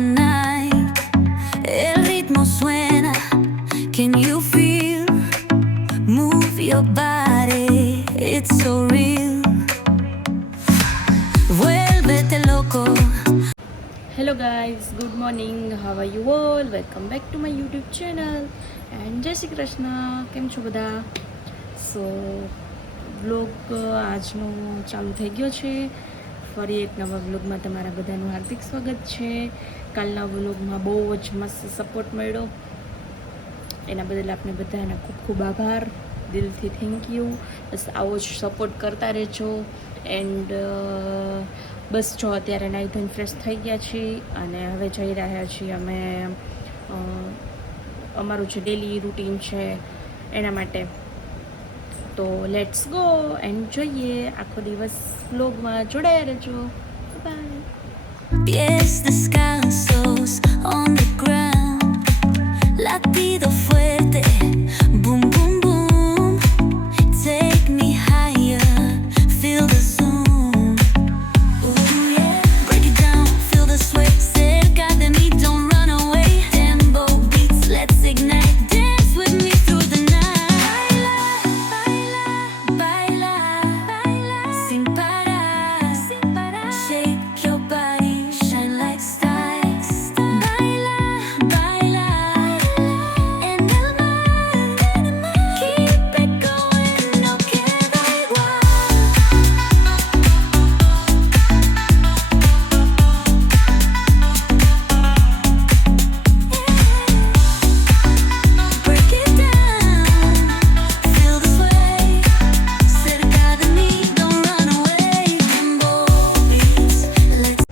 night. El ritmo suena. Can you feel? Move your body. It's so real. Vuélvete loco. Hello guys, good morning. How are you all? Welcome back to my YouTube channel. And જય શ્રી કૃષ્ણ. કેમ છો બધા? સો vlog આજનો ચાલુ થઈ ગયો છે. ફરી એક નવા વ્લોગમાં તમારા બધાનું હાર્દિક સ્વાગત છે. કાલના વ્લોગમાં બહુ જ મસ્ત સપોર્ટ મળ્યો, એના બદલ આપણે બધાના ખૂબ ખૂબ આભાર, દિલથી થેન્ક યુ. બસ આવો જ સપોર્ટ કરતા રહેજો. એન્ડ બસ જો અત્યારે નાઈ ધોઈને ફ્રેશ થઈ ગયા છીએ અને હવે જઈ રહ્યા છીએ અમે અમારું જે ડેલી રૂટીન છે એના માટે. તો લેટ્સ ગો એન્ડ જોઈએ. આખો દિવસ વ્લોગમાં જોડાયા રહેજો. By. Pies descalzos on the ground. Latido fuerte. Boom, boom, boom. Take me higher. Feel the zoom. Ooh, yeah. Break it down. Feel the sway. Cerca de mí, don't run away. Tempo beats, let's ignite. Dance with me through the night. Baila, baila, baila, sin parar, sin parar. Shake your body, shine like stars. Baila, baila, en el mar. Keep it going, no queda igual. Break it down, feel the sway. Cerca de mí, don't run away. Tempo beats, let's.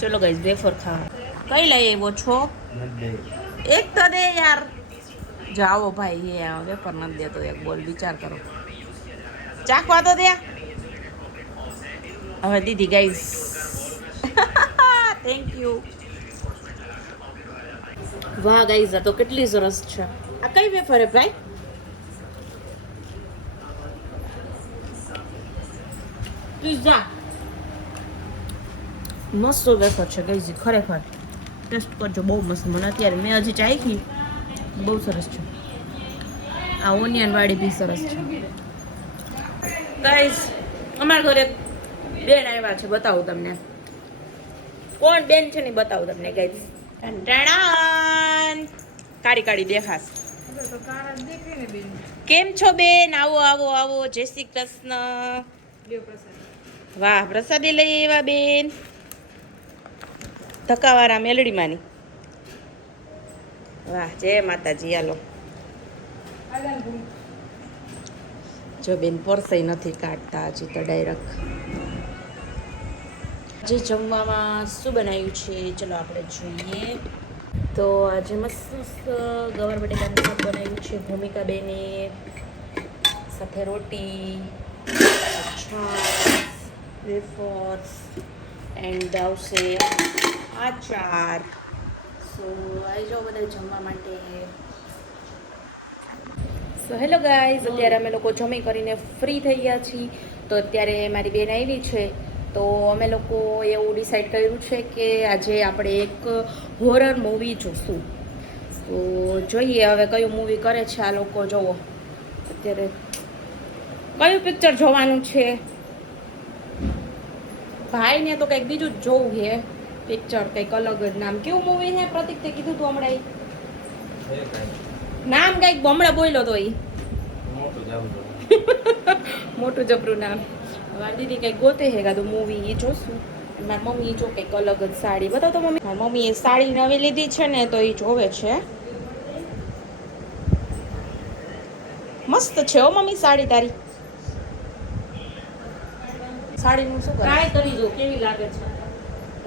ચલો guys, wafer ખાવા. કઈ લઈ આવ્યો છો? એક તો દે યાર. જાઓ ભાઈ, એ વેફર નથી દેતો એક. બોલ, વિચાર કરો. ચાખવા તો દે. હવે દીધી ગાઈઝ. Thank you. વાહ ગાઈઝ, આ તો કેટલી સરસ છે. આ કઈ વેફર હે ભાઈ? પિઝા. મસ્ત વેફર છે ગાઈઝ, ખરેખર ટેસ્ટ કરજો, બહુ મસ્ત. મને અત્યારે મેં હજી ચાખી, બહુ સરસ છે. આ ઓનિયન વાળી બી સરસ છે. ગાઈઝ, અમારા ઘરે બેન આવ્યા છે, બતાવું તમને. કોણ બેન છે ને બતાવું તમને ગાઈઝ. કાળી કાળી દેખાશ. કેમ છો બેન? આવો આવો આવો. જય શ્રી કૃષ્ણ. વાહ, પ્રસાદી લઈ આવ્યા બેન. ધક્કાવાળા મેલડીમાંની. વાહ, જય માતાજી. હાલો. જો બેન પરસાઈ નથી કાઢતા હજી તો ડાયરેક્ટ. આજે જમવામાં શું બનાવ્યું છે ચલો આપણે જોઈએ. તો આજે મસ્ત ગવાર બટેકાનું શાક બનાવ્યું છે ભૂમિકા બેને, સાથે રોટી, છાશ, વેફર્સ એન્ડ આવશે આચાર. સો આવી જાઓ બધા જમવા માટે. સો હેલો ગાઈઝ, અત્યારે અમે લોકો જમી કરીને ફ્રી થઈ ગયા છીએ. તો અત્યારે મારી બેન આવી છે, તો અમે લોકો એવું ડિસાઈડ કર્યું છે કે આજે આપણે એક હોરર મૂવી જોશું. તો જોઈએ હવે કયું મૂવી કરે છે આ લોકો. જોવો અત્યારે કયું પિક્ચર જોવાનું છે. ભાઈને તો કંઈક બીજું જ જોવું છે પિક્ચર, કંઈક અલગ જ નામ. કેવું મૂવી છે પ્રતિક? તે કીધું તું હમણાં નામ કંઈક હમણાં બોલ્યો તો એ મોટું જબરું નામ. મારી દીદી કંઈક ગોતે છે કાં મૂવી, એ જોશું. મારી મમ્મી જો કંઈક અલગ જ સાડી બતાવો તો મમ્મી. મારી મમ્મીએ સાડી નવી લીધી છે ને, તો એ જોવે છે. મસ્ત છે હો મમ્મી સાડી તારી. સાડીનું શું ટ્રાય કરી જો કેવી લાગે છે.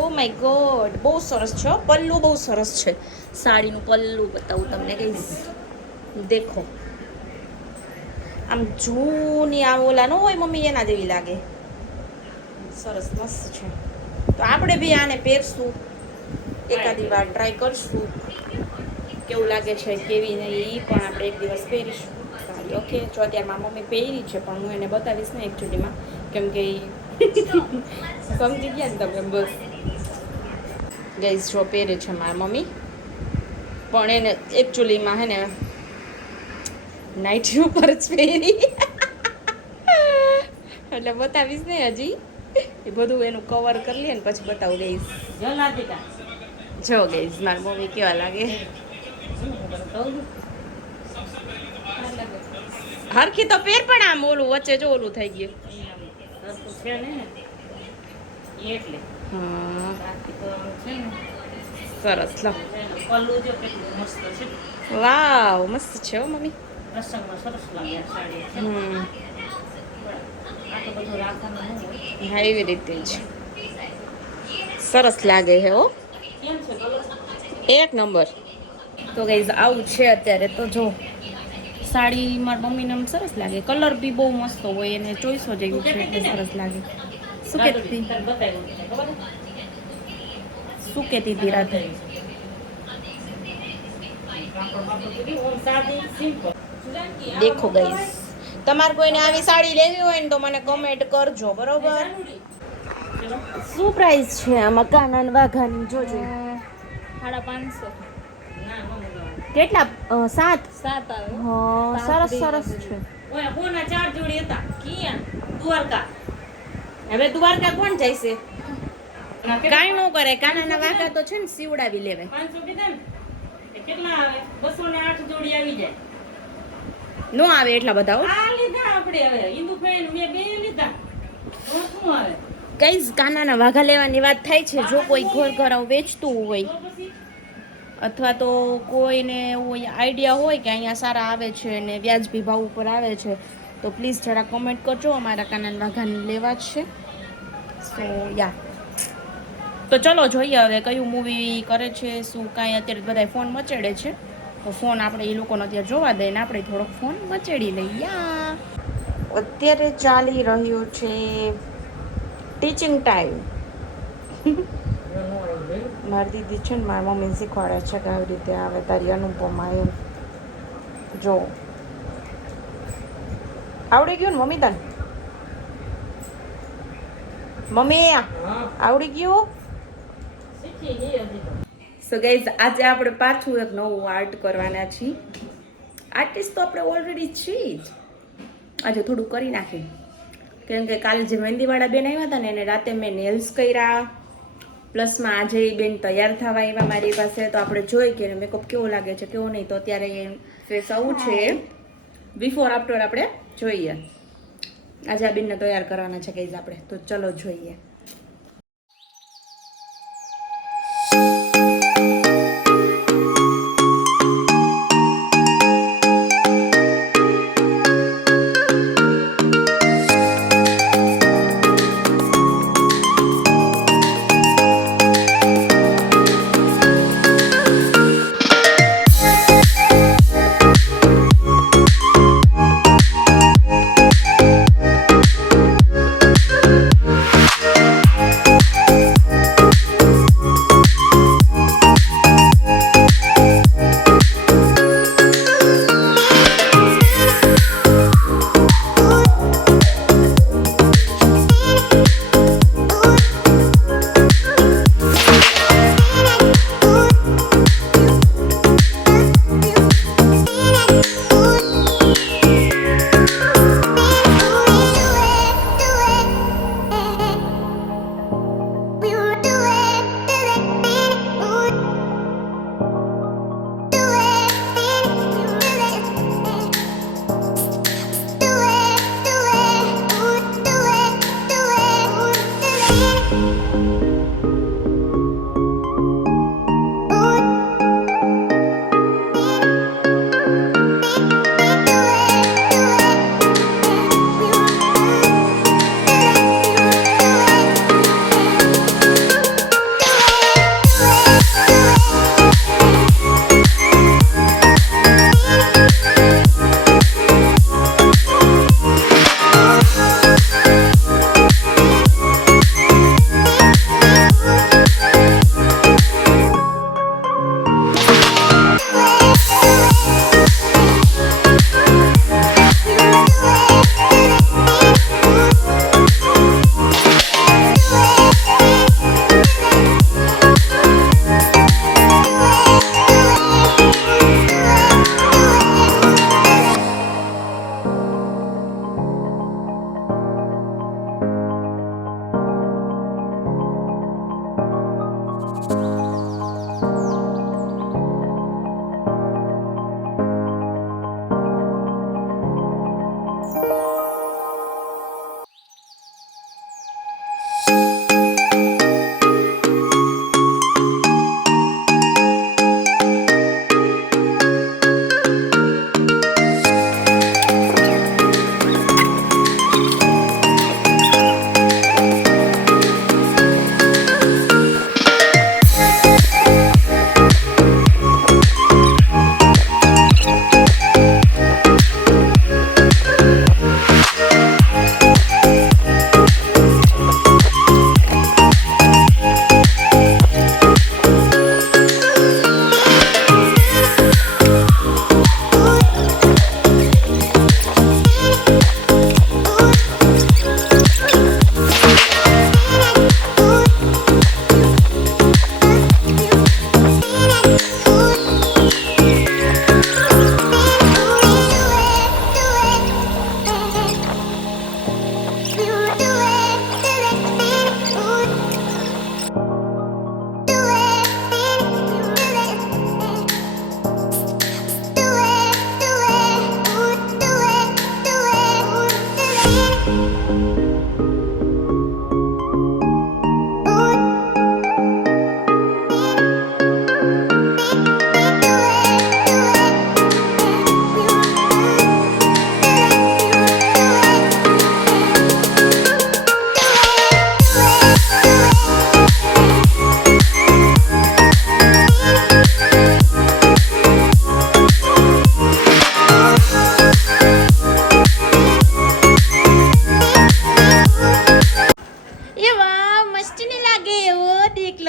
ઓ માય ગોડ, બહુ સરસ છે. પલ્લું બહુ સરસ છે. સાડીનું પલ્લું બતાવું તમને કહીશ. દેખો, આમ જૂની આ ઓલા ન હોય મમ્મી, એના જેવી લાગે. સરસ મસ્ત છે. તો આપણે બી આને પહેરશું, એકાદી વાર ટ્રાય કરશું કેવું લાગે છે કેવી નહીં. એ પણ આપણે એક દિવસ પહેરીશું. સારી ઓકે. જો અત્યારે મારી મમ્મી પહેરી છે, પણ હું એને બતાવીશ ને એકચ્યુઅલીમાં, કેમ કે સમજી ગયા ને તમે. બસ ગઈસ જો પહેરે છે મારા મમ્મી, પણ એને એકચ્યુઅલીમાં હે ને નાઇટી ઉપર જ પહેરી એટલે બતાવીશ નહીં હજી, એ બધું એનું કવર કરી લે ને પછી બતાવું ગઈશ. જો ગઈશ મારા મમ્મી કેવા લાગે, હરખી તો પેર પણ આમ ઓલું વચ્ચે જો ઓલું થઈ ગયું એટલે હા સરસ લો વાવ મસ્ત છે હો મમ્મી. હા એવી રીતે જ સરસ લાગે છે હો, એક નંબર. તો ગાઈઝ આવું છે અત્યારે. તો જો સાડી મારી મમ્મીને આમ સરસ લાગે, કલર બી બહુ મસ્ત હોય અને ચોઈસો જેવું છે એટલે સરસ લાગે. શું કહેતી હતી રાતે? દેખો ગાઈઝ, તમારે કોઈને આવી સાડી લેવી હોય ને તો મને કમેન્ટ કરજો બરોબર. શું પ્રાઇસ છે આ મકાન વાઘાની? જોજો 550. કેટલા 7 આવે. હા સરસ સરસ છે. ઓય કોના 4 જોડી હતા કિયા દ્વારકા. હવે દ્વારકા કોણ જાય છે? કાઈ નો કરે, કાનાના વાઘા તો છે ને સીવડાવી લેવે. 500 કીધા ને કેટલા આવે? 208 જોડી આવી જાય. નો આવે એટલા બધા હો. આ લીધા આપણે હવે હિન્દુ ફેન મે બે લીધા. શું આવે? ગાઈઝ કાનાના વાઘા લેવાની વાત થાય છે. જો કોઈ ઘર વેચતું હોય તો પછી અથવા તો કોઈને આઈડિયા હોય કે અહીંયા સારા આવે છે ને વ્યાજબી ભાવ ઉપર આવે છે તો પ્લીઝ જરા કમેન્ટ કરજો. અમારા કાનાના વાઘાને લેવા જ છે. સો યા તો ચલો જોઈએ હવે કયું મૂવી કરે છે શું કાંઈ. અત્યારે બધા ફોન મચેડે છે તો ફોન આપણે એ લોકોને અત્યારે જોવા દઈએ ને આપણે થોડોક ફોન મચેડી લઈએ. અત્યારે ચાલી રહ્યું છે ટીચિંગ ટાઈમ. મારી દીદી છે ને મારી મમ્મી શીખવાડે છે કે આવી રીતે આવે તારી અનુપમા એમ. જો આવડી ગયું ને મમ્મી તને? મમ્મી આવડી ગયું? સો ગાઈઝ આજે આપણે પાછું એક નવું આર્ટ કરવાના છીએ. આર્ટિસ્ટ તો આપણે ઓલરેડી છીએ જ, આજે થોડું કરી નાખી કેમ કે કાલે જે મહેંદીવાળા બેન આવ્યા હતા ને એને રાતે મેં નેલ્સ કર્યા, પ્લસમાં આજે એ બેન તૈયાર થવા આવ્યા મારી પાસે. તો આપણે જોઈ કે મેકઅપ કેવો લાગે છે કેવો નહીં. તો અત્યારે એ ફેસ આવું છે, બિફોર આફ્ટર આપણે જોઈએ. આજે આ બેનને તૈયાર કરવાના છે ગાઈઝ આપણે, તો ચલો જોઈએ.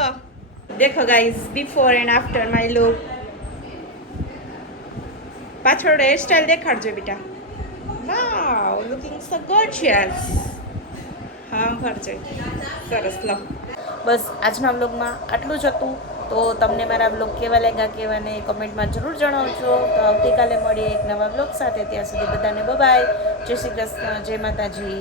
લો દેખો guys before and after my look. પાછળ હેરસ્ટાઈલ દેખાડજો બેટા. વાવ લુકિંગ સો ગોર્જિયસ. હા ભરજો સરસ લો. બસ આજના વ્લોગમાં આટલું જ હતું. તો તમને મારા વ્લોગ કેવા લાગ્યા કેવા ને કમેન્ટમાં જરૂર જણાવજો. તો આવતીકાલે મળીએ એક નવા વ્લોગ સાથે. ત્યાં સુધી બધાને બાય. જય શ્રી કૃષ્ણ, જય માતાજી.